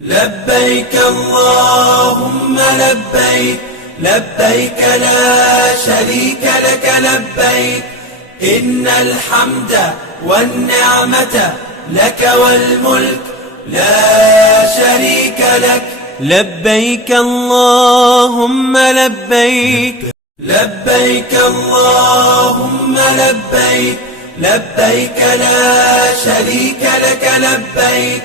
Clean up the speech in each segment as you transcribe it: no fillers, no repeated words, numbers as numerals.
لبيك اللهم لبيك لبيك لا شريك لك لبيك إن الحمد والنعمة لك والملك لا شريك لك. لبيك اللهم لبيك لبيك اللهم لبيك لبيك لا شريك لك لبيك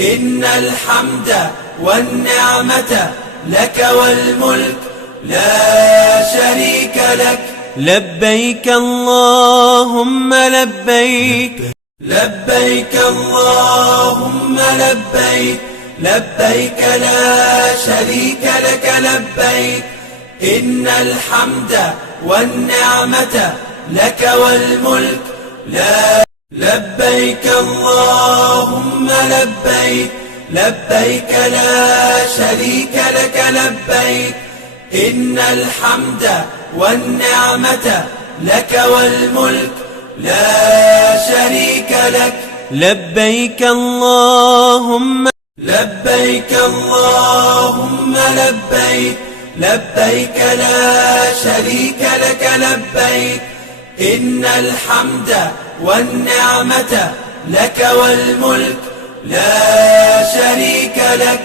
إن الحمد والنعمة لك والملك لا شريك لك. لبيك اللهم لبيك لبيك اللهم لبيك لبيك لا شريك لك لبيك إن الحمد والنعمة لك والملك لا. لبيك اللهم لبيك لبيك لا شريك لك لبيك إن الحمد والنعمة لك والملك لا شريك لك. لبيك اللهم لبيك اللهم لبيك لبيك لا شريك لك لبيك إن الحمد والنعمة لك والملك لا شريك لك.